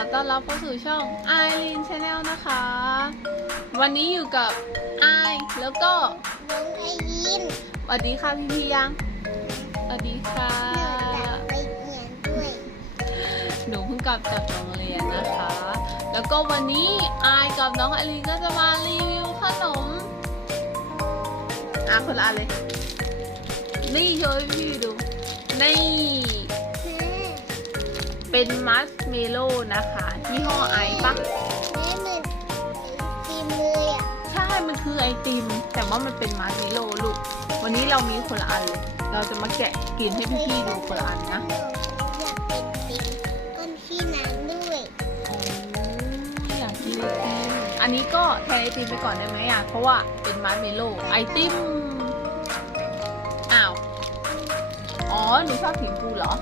ดีค่ะขอต้อนรับเข้าสู่ช่อง i อ e น Channel นะคะ วันนี้อยู่กับไอแล้วก็น้องไอยินสวัสดีค่ะพี่พี่ยังสวัสดีค่ะหนูจะไปเรียนด้วยหนูเพิ่งกลับจากโรงเรียนนะคะ แล้วก็วันนี้ไอกับน้องไอรีนก็จะมารีวิวขนมอะคนละอันเลย นี่โชว์ให้พี่ดู นี่ เป็นมัสเมโล่นะคะยี่ห้อไอปะแม่เหมือนฟิล์มเลยอะใช่ มันคือไอติม แต่ว่ามันเป็นมาร์ชเมลโล่ลูก วันนี้เรามีคนละอันเลยเราจะมาแกะกินให้พี่ๆดูคนละอันนะอยากเป็นฟิล์มก้นขี้น้ำด้วยโอ้อยากกินไอติมอันนี้ก็แทนไอติมไปก่อนได้ไหมอะ เพราะว่าเป็นมาร์ชเมลโล่ไอติมอ้าว อ๋อ หนูชอบสีชมพูเหรอ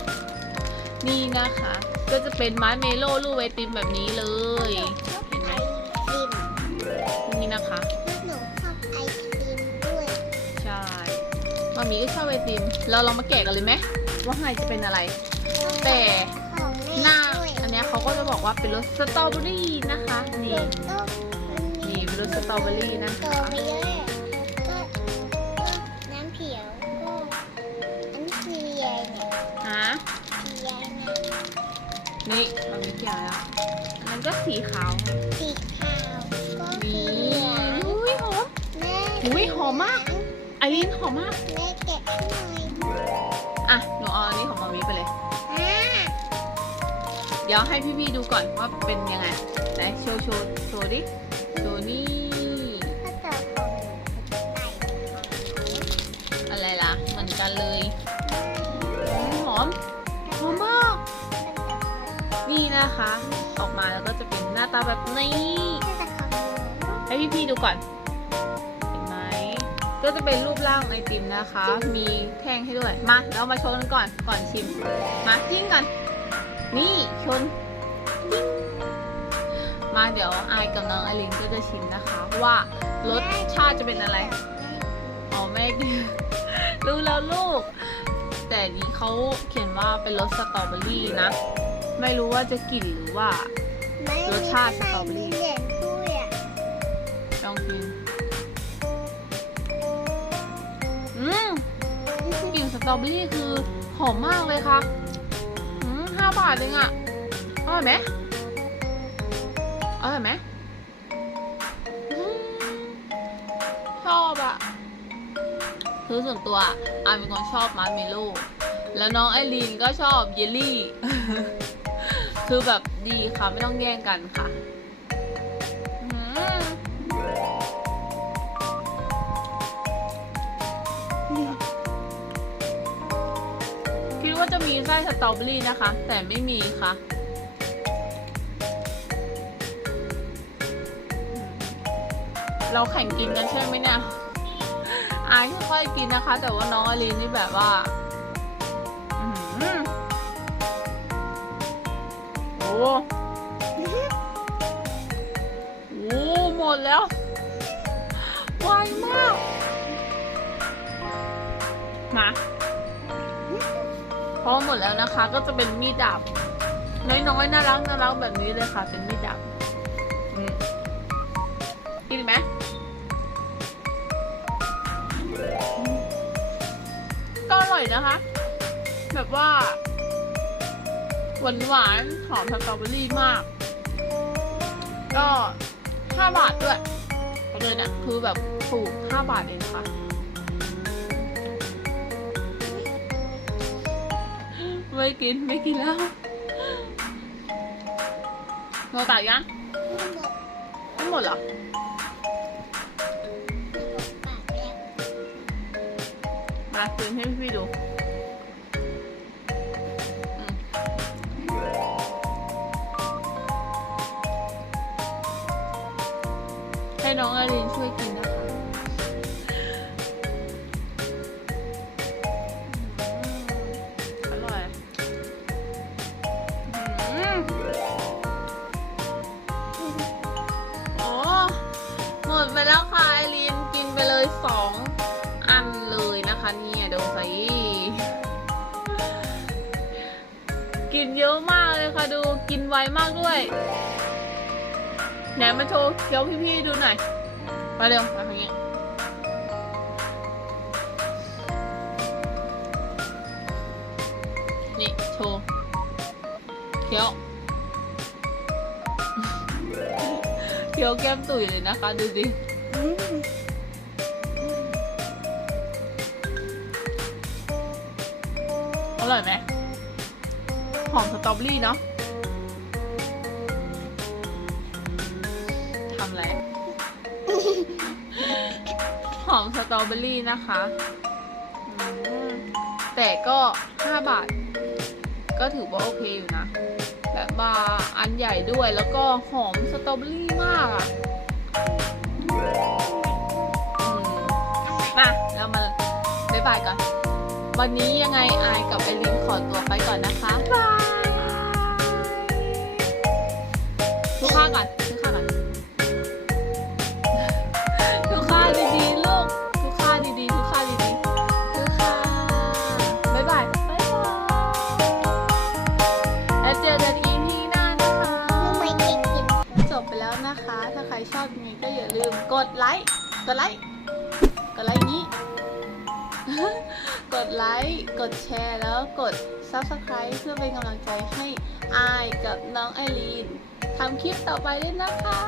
นี่นะคะ ก็จะเป็นมาร์ชเมโล่ลูกไอติมแบบนี้เลย เห็นไหมนี่นะคะ หนูชอบไอติมด้วย ใช่มามีก็ชอบไอติม เราลองมาแกะกันเลยไหมว่าข้างจะเป็นอะไร แต่ของหแม่น้าด้วยอันเนี้ยเขาก็จะบอกว่าเป็นรสสตรอเบอรี่นะคะ นี่ นี่เป็นรสสตรอเบอรี่นะ ตัคะวไปเลย นี่มามีแกะแล้วอันนั้นก็สีขาวสีขาวก็สีนี่เหลืองอุ้ยหอมแม่อุ๊ยหอมมากไอรินหอมมากแม่แกะให้หน่อยอะหนูเอาอันนี้ของมามีไปเลย อ่าเดี๋ยวให้พี่ๆดูก่อนว่าเป็นยังไงไหนโชว์โชว์โชว์ดิโชว์นี่ถ้าเจอของไก่อะไรล่ะ เหมือนกันเลย นี่นะคะ ออกมาแล้วก็จะเป็นหน้าตาแบบนี้ถ้าจะของหนูให้พี่ๆดูก่อน เห็นไหมก็จะเป็นรูปร่างไอติมนะคะ มีแท่งให้ด้วย มาเรามาชนกันก่อนก่อนชิม มาจิ้มกัน นี่ชนมมาเดี๋ยวไอกับน้องไอรินก็จะชิมนะคะ ว่ารสชาติจะเป็นอะไรอ๋อแม่กินรู้แล้วลูก แต่นี้เขาเขียนว่าเป็นรสสตรอเบอรี่นะ ไม่รู้ว่าจะกลิ่นหรือว่า ไม่รสชาติสตรอเบอรี่ มีเหรียญด้วยอะลองกิน อืมกลิ่นสตรอเบอรี่คือหอมมากเลยค่ะ อืมห้าบาทเองอะอร่อยไหมอร่อยไหมชอบอะคือส่วนตัวอะอาเป็นคนชอบมาร์ชเมลโล่แล้วน้องไอรีนก็ชอบเยลลี่ คือแบบดีค่ะ ไม่ต้องแย่งกันค่ะคิดว่าจะมีไส้สตรอเบอรี่นะคะ แต่ไม่มีค่ะเราแข่งกินกันใช่ไหมเนี่ย อายค่อยๆกินนะคะ แต่ว่าน้องอลีนนี่แบบว่า พอหมดแล้วนะคะ ก็จะเป็นมีดดาบน้อยๆน่ารักน่ารักแบบนี้เลยค่ะ เป็นมีดดาบอินไหมก็อร่อยนะคะ แบบว่า หวานหวานหอมสตรอเบอรี่มาก ก็ห้าบาทด้วยก็เลยนะ คือแบบถูกห้าบาทเองค่ะ ไม่กินไม่กินแล้วเราตักยังไม่หมดเหรอปากแล้วมาคืนให้พี่ดูให้น้องอารินช่วยกินนะ ไปเลยสองอันเลยนะคะเนี่ยดูสิกินเยอะมากเลยค่ะดูกินไวมากด้วยไหนมาโชว์เคี้ยวพี่ๆดูหน่อยมาเร็วมาทางนี้นี่โชว์เคี้ยวเคี้ยวแก้มตุ๋ยเลยนะคะ ดูสิ ร่อยไหมหอมสตรอเบอรี่เนาะทำอะไร หอมสตรอเบอรี่นะคะอืมแต่ก็ 5 บาท ก็ถือว่าโอเคอยู่นะ แบบบาร์อันใหญ่ด้วยแล้วก็หอมสตรอเบอรี่มากอะ่ะอืมมา เรามาบ๊ายบายก่อน วันนี้ยังไงอายกับไอรินขอตัวไปก่อนนะคะบายทุกข้าก่อนทุกข้าก่อนทุกข้าดีๆลูกทุกข้าดีๆทุกข้าดีๆทุกข้าบ๊ายบายบ๊ายบายแล้วเจอกันอีพีหน้านะคะทำไมเด็กกินจบไปแล้วนะคะ ถ้าใครชอบยังไงก็อย่าลืมกดไลค์กดไลค์กดไลค์นี้ก ดไลค์กดแชร์แล้วกด Subscribe เพื่อเป็นกำลังใจให้อายกับน้องไอรีนทำคลิปต่อไปด้วยนะคะ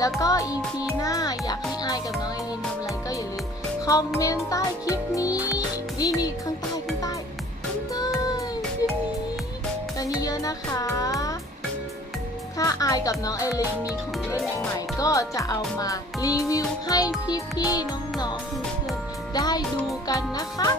แล้วก็ EP หน้าอยากให้อายกับน้องไอรีนทำอะไรก็อย่าลืมคอมเมนต์ใต้คลิปนี้ นี่นี่ข้างใต้ข้างใต้ข้างใต้คลิปนี้กันเยอะๆนะคะ ถ้าอายกับน้องไอรีนมีของเล่นใหม่ๆก็จะเอามารีวิวให้พี่ๆน้องๆเพื่อน ได้ดูกันนะคะ